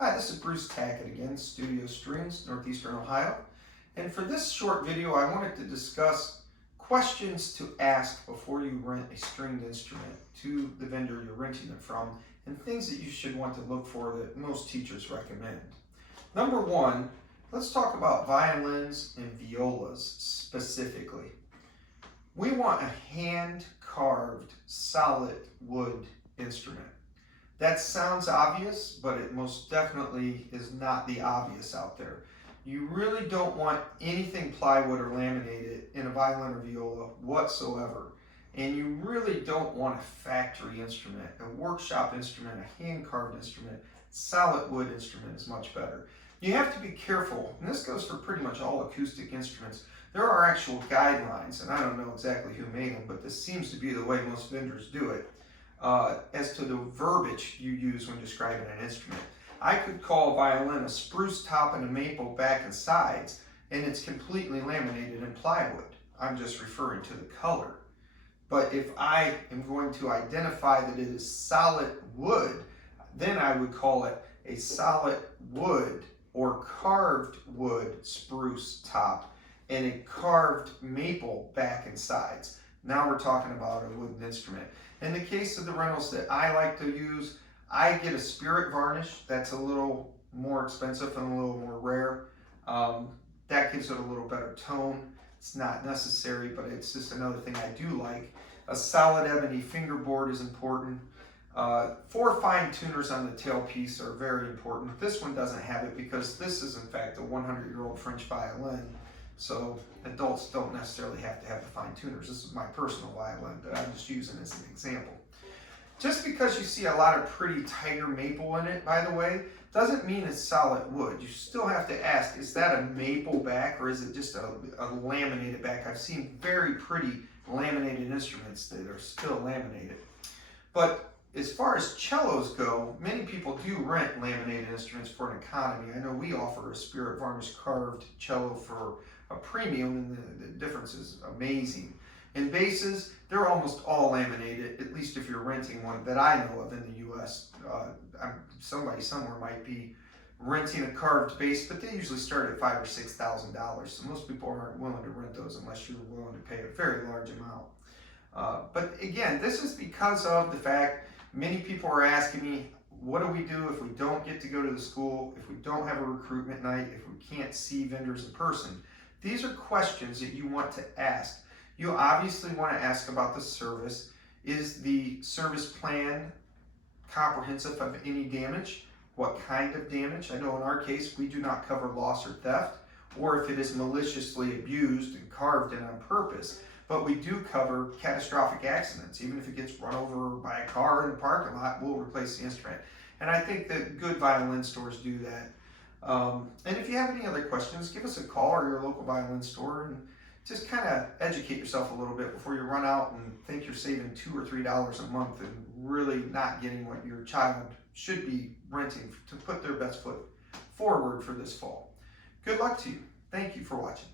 Hi, this is Bruce Tackett again, Studio Strings, Northeastern Ohio. And for this short video, I wanted to discuss questions to ask before you rent a stringed instrument to the vendor you're renting it from, and things that you should want to look for that most teachers recommend. Number one, let's talk about violins and violas specifically. We want a hand-carved, solid wood instrument. That sounds obvious, but it most definitely is not the obvious out there. You really don't want anything plywood or laminated in a violin or viola whatsoever. And you really don't want a factory instrument, a workshop instrument, a hand-carved instrument. Solid wood instrument is much better. You have to be careful, and this goes for pretty much all acoustic instruments. There are actual guidelines, and I don't know exactly who made them, but this seems to be the way most vendors do it. As to the verbiage you use when describing an instrument. I could call a violin a spruce top and a maple back and sides, and it's completely laminated in plywood. I'm just referring to the color. But if I am going to identify that it is solid wood, then I would call it a solid wood or carved wood spruce top and a carved maple back and sides. Now we're talking about a wooden instrument. In the case of the rentals that I like to use, I get a spirit varnish that's a little more expensive and a little more rare. That gives it a little better tone. It's not necessary, but it's just another thing I do like. A solid ebony fingerboard is important. 4 fine tuners on the tailpiece are very important. This one doesn't have it because this is in fact a 100-year-old French violin. So adults don't necessarily have to have the fine tuners. This is my personal violin, but I'm just using it as an example. Just because you see a lot of pretty tiger maple in it, by the way, doesn't mean it's solid wood. You still have to ask, is that a maple back or is it just a laminated back? I've seen very pretty laminated instruments that are still laminated. But as far as cellos go, many people do rent laminated instruments for an economy. I know we offer a spirit varnish carved cello for a premium, and the difference is amazing. In basses, they're almost all laminated, at least if you're renting one that I know of in the U.S. Somebody somewhere might be renting a carved bass, but they usually start at $5,000 or $6,000. So most people aren't willing to rent those unless you're willing to pay a very large amount. But again, this is because of the fact many people are asking me, what do we do if we don't get to go to the school, if we don't have a recruitment night, if we can't see vendors in person? These are questions that you want to ask. You obviously want to ask about the service. Is the service plan comprehensive of any damage? What kind of damage? I know in our case, we do not cover loss or theft, or if it is maliciously abused and carved in on purpose. But we do cover catastrophic accidents. Even if it gets run over by a car in the parking lot, we'll replace the instrument. And I think that good violin stores do that. And if you have any other questions, give us a call or your local violin store and just kind of educate yourself a little bit before you run out and think you're saving $2 or $3 a month and really not getting what your child should be renting to put their best foot forward for this fall. Good luck to you. Thank you for watching.